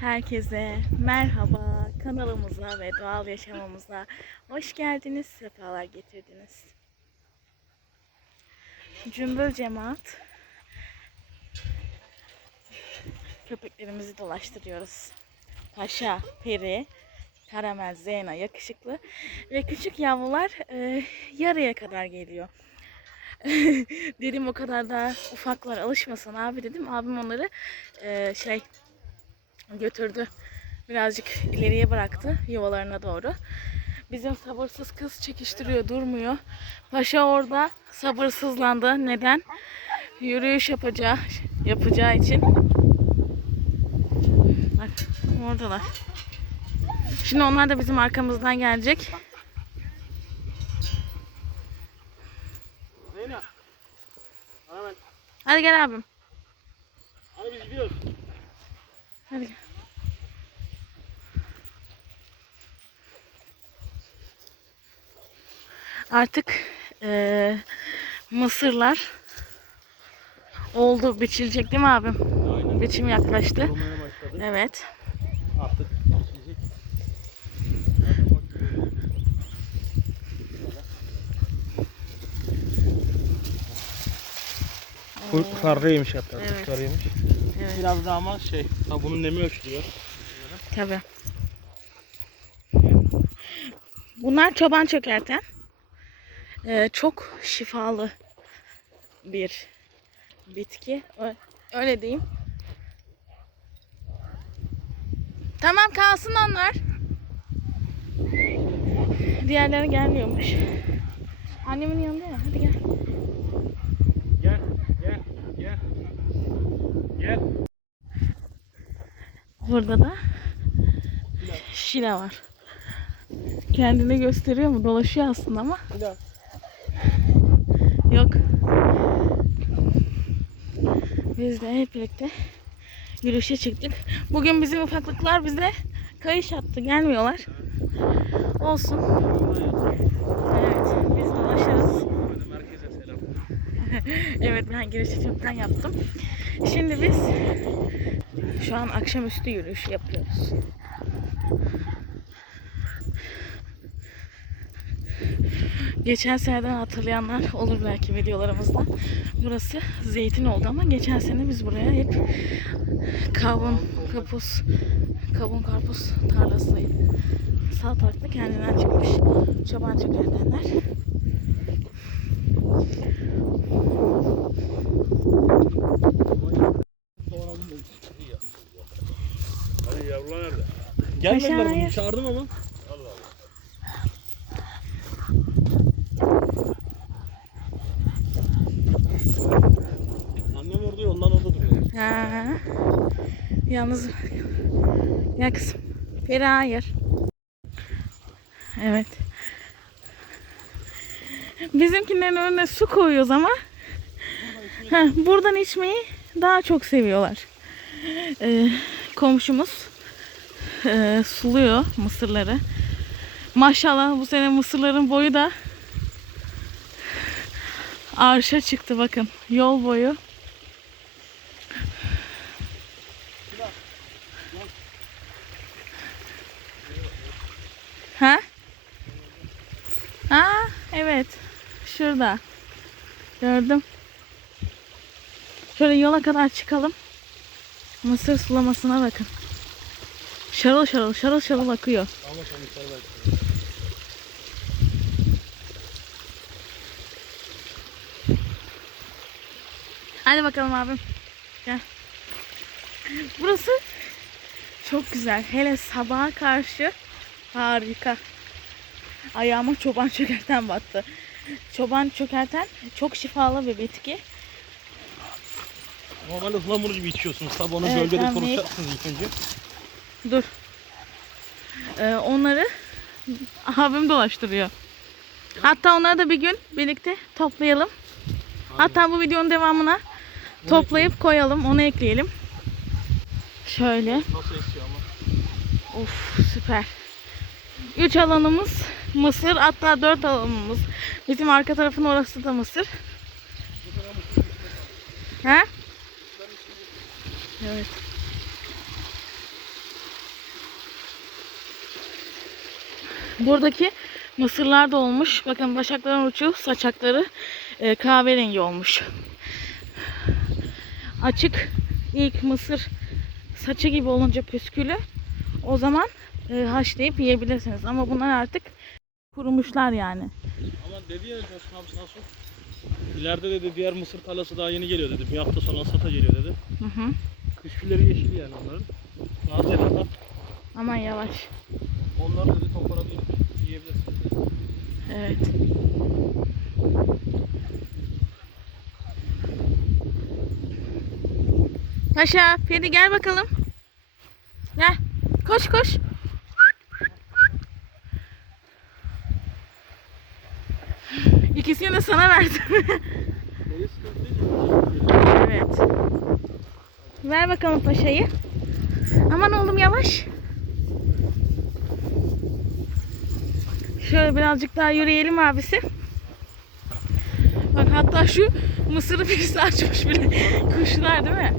Herkese merhaba kanalımıza ve doğal yaşamamıza hoş geldiniz, sefalar getirdiniz. Cümbül cemaat köpeklerimizi dolaştırıyoruz. Paşa, Peri, Karamel, Zeyna yakışıklı ve küçük yavrular e, yarıya kadar geliyor. dedim o kadar da ufaklar alışmasın abi dedim. Abim onları e, şey götürdü. Birazcık ileriye bıraktı yuvalarına doğru. Bizim sabırsız kız çekiştiriyor, durmuyor. Paşa orada sabırsızlandı. Neden? Yürüyüş yapacağı, yapacağı için. Bak oradalar. Şimdi onlar da bizim arkamızdan gelecek. Hadi gel abim. Hadi biz gidiyoruz. Hadi gel. Artık eee, mısırlar oldu biçilecek değil mi abim? Aynen. Biçim yaklaştı. Evet. Artık bak, Bu karlıymış hatta. Evet. Karıymış. Evet. Biraz daha ama şey, ha bunun nemi ölçülüyor. Tabii. Bunlar çoban çökerten. Ee, çok şifalı bir bitki. Öyle diyeyim. Tamam kalsın onlar. Diğerleri gelmiyormuş. Annemin yanında ya. Hadi. Gel, gel, gel. Gel. Burada da Şila var. Kendini gösteriyor mu? Dolaşıyor aslında ama yok. Biz de hep birlikte yürüyüşe çıktık. Bugün bizim ufaklıklar bize kayış attı. Gelmiyorlar. Olsun. Evet, biz dolaşırız. Evet ben girişi çoktan yaptım. Şimdi biz şu an akşamüstü yürüyüş yapıyoruz. Geçen seneden hatırlayanlar olur belki videolarımızda. Burası zeytin oldu ama geçen sene biz buraya hep kavun, kapuz, kavun karpuz tarlasıydı. Salatalık da kendinden çıkmış. Çoban çökertenler. Gelmediler bunu çağırdım ama. Annem orada ya, ondan orada duruyor. Ha. Yalnız ya kızım. Peri hayır. Evet. Bizimkilerin önüne su koyuyoruz ama buradan içmeyi daha çok seviyorlar. Ee, komşumuz e, suluyor mısırları. Maşallah bu sene mısırların boyu da arşa çıktı bakın. Yol boyu. Ha? Ha, evet. Şurada. Gördüm. Şöyle yola kadar çıkalım. Mısır sulamasına bakın. Şarıl şarıl şarıl şarıl akıyor. Ama sen yukarı bak. Hadi bakalım abim. Gel. Burası çok güzel. Hele sabaha karşı harika. Ayağıma çoban çökerten battı. Çoban çökerten çok şifalı bir bitki. Normalde ıhlamur gibi içiyorsunuz. Tabi onu Evet, gölgede konuşacaksınız ilk önce. Dur. Ee, onları abim dolaştırıyor. Hatta onları da bir gün birlikte toplayalım. Hatta bu videonun devamına toplayıp koyalım. Onu ekleyelim. Şöyle. Nasıl esiyor ama. Of süper. 3 alanımız mısır. Hatta 4 alanımız. Bizim arka tarafın orası da mısır. Ha? Evet. Buradaki mısırlar da olmuş. Bakın başakların uçu, saçakları e, kahverengi olmuş. Açık ilk mısır saçı gibi olunca püskülü o zaman e, haşlayıp yiyebilirsiniz. Ama bunlar artık kurumuşlar yani. Ama dedi ya Coşkun abi nasıl? İleride dedi diğer mısır tarlası daha yeni geliyor dedi. Bir hafta sonra sata geliyor dedi. Hı hı. Kışgülleri yeşil yani onların. Yapar. Aman yavaş. Onlar dedi toparlayıp yiyebilirsiniz. Evet. Paşa, Peri gel bakalım. Gel. Koş koş. İkisini de sana verdim. Evet. Ver bakalım paşayı. Aman oğlum yavaş. Şöyle birazcık daha yürüyelim abisi. Bak hatta şu mısırı birisi açmış bile. Kuşlar değil mi?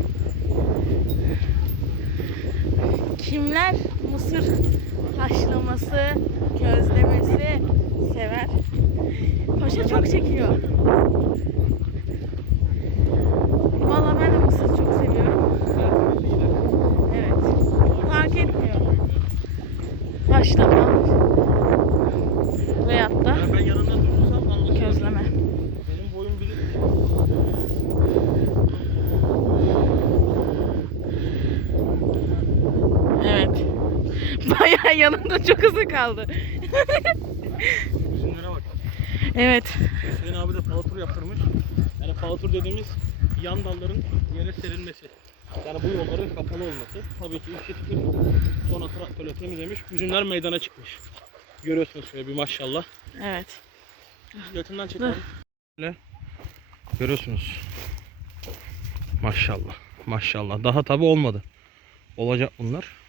Kimler mısır haşlaması, közlemesi sever? Paşa çok çekiyor. Vallahi ben de mısır çok seviyorum. Evet. Fark etmiyor. Haşlama veyahut da Yani ben yanında durursam anlaşılır. közleme. Benim boyum bilir. Evet. Bayağı yanında çok hızlı kaldı. Üzümlere bak. Evet. Hüseyin abi de palatur yaptırmış. Yani palatur dediğimiz yan dalların yere serilmesi. Yani bu yolların kapalı olması. Tabii ki yetiştir. Sonra traktörle temizlemiş. Üzümler meydana çıkmış. Görüyorsunuz şöyle bir maşallah. Evet. Yakından çekelim. Böyle. Görüyorsunuz. Maşallah. Maşallah. Daha tabi olmadı. Olacak bunlar.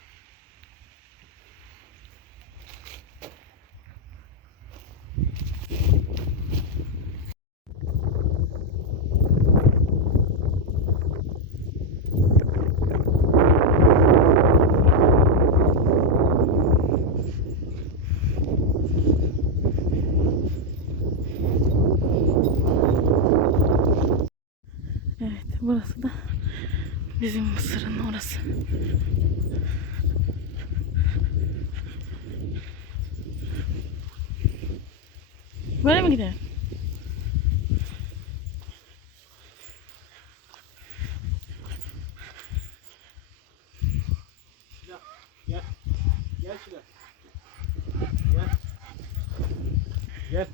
Evet. Burası da bizim Mısır'ın orası. Böyle mi gidelim? Gel. Gel şuraya. Gel. Gel.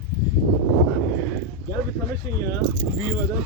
Gel bir tanışın ya. Büyümeden.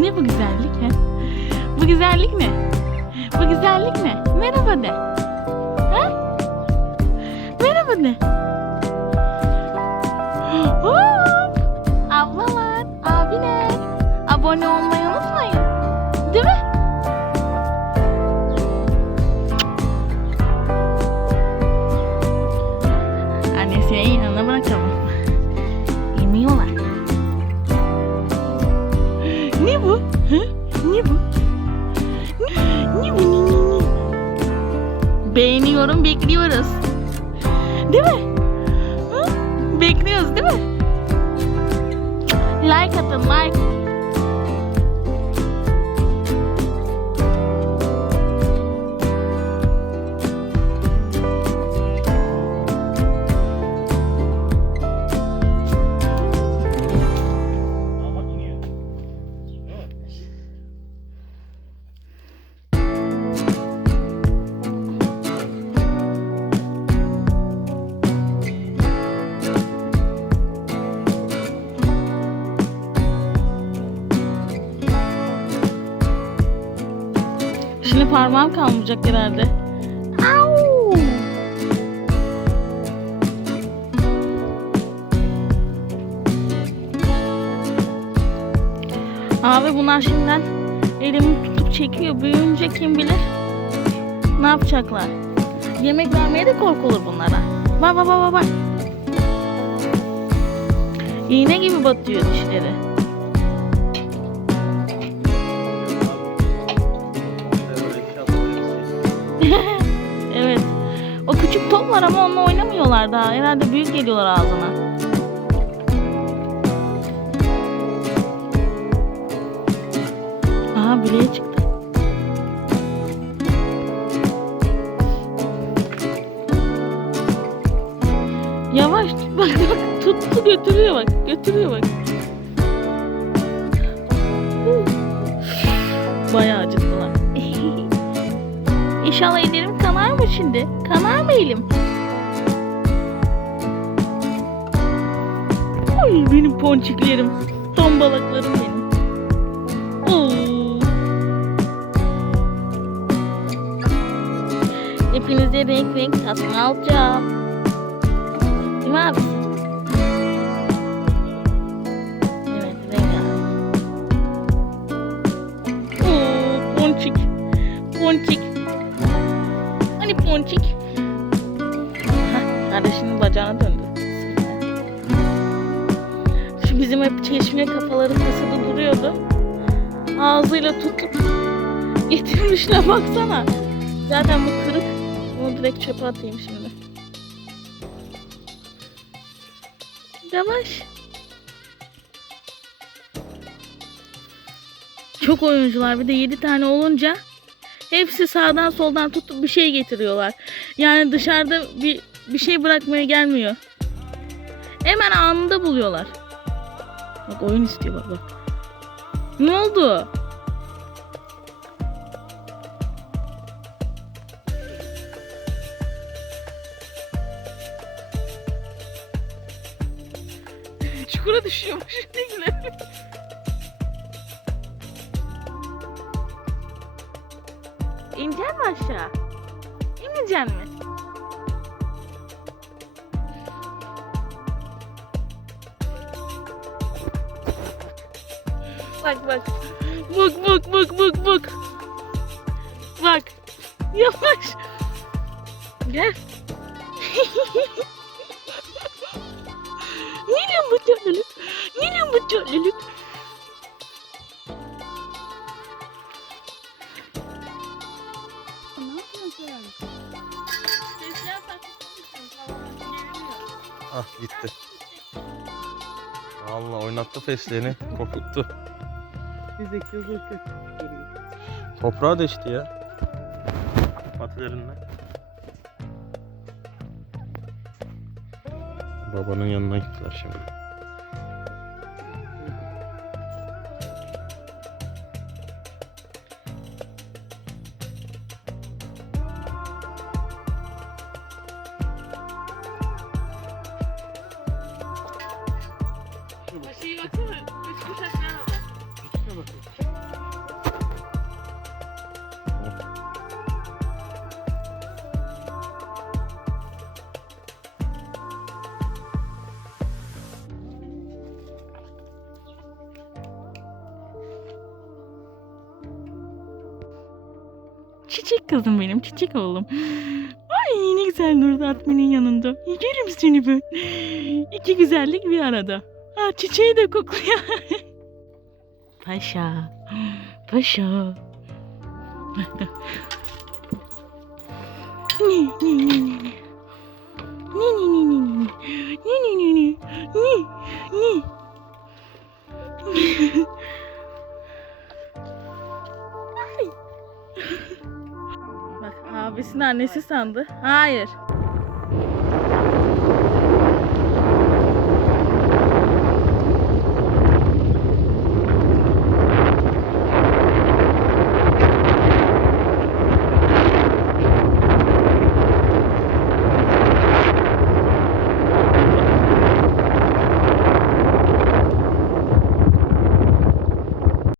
Ne bu güzellik he? Bu güzellik ne? Bu güzellik ne? Merhaba de. Ha? Merhaba de. Hop! Ablalar, abiler. Abone olmayı Değil mi? Hı? Bekliyoruz değil mi? Like atın, like. Şimdi parmağım kalmayacak herhalde. Au! Abi bunlar şimdiden elimi tutup çekiyor. Büyüyünce kim bilir ne yapacaklar. Yemek vermeye de korkulur bunlara. Bak bak bak bak. İğne gibi batıyor dişleri. Top var ama onunla oynamıyorlar daha. Herhalde büyük geliyorlar ağzına. Aha bileğe çıktı. Yavaş bak bak tuttu götürüyor bak götürüyor bak. Bayağı acıttılar. İnşallah ellerim mı şimdi? Kanar mı elim? Ay benim ponçiklerim. Tombalaklarım benim. Oo. Hepinize renk renk tatlı alacağım. Değil mi abi? Ponçik. Ponçik. Ponçik? Hah, kardeşinin bacağına döndü. Şu bizim hep çeşme kafaları kasada duruyordu. Ağzıyla tutup getirmişler baksana. Zaten bu kırık. Bunu direkt çöpe atayım şimdi. Yavaş. Çok oyuncular bir de 7 tane olunca hepsi sağdan soldan tutup bir şey getiriyorlar. Yani dışarıda bir bir şey bırakmaya gelmiyor. Hemen anında buluyorlar. Bak oyun istiyor bak bak. Ne oldu? İnecek mi aşağı? İnmeyecek mi? Bak bak. Bak bak bak bak bak. Bak. Yavaş. Gel. Nilem bu çöllülük? Nilem bu çöllülük? Ah gitti. Vallahi oynattı fesleğeni, kokuttu. Bize kızıl Toprağa deşti ya. Patilerinden. Babanın yanına gittiler şimdi. Çiçek kızım benim, çiçek oğlum. Ay ne güzel durdu Atmi'nin yanında. Yerim seni ben. İki güzellik bir arada. Ha, çiçeği de kokluyor. Paşa. Paşa. Ni ni ni ni ni. Ni ni ni ni ni. Ni ni ni ni. Ni ni. Abisinin annesi sandı. Hayır.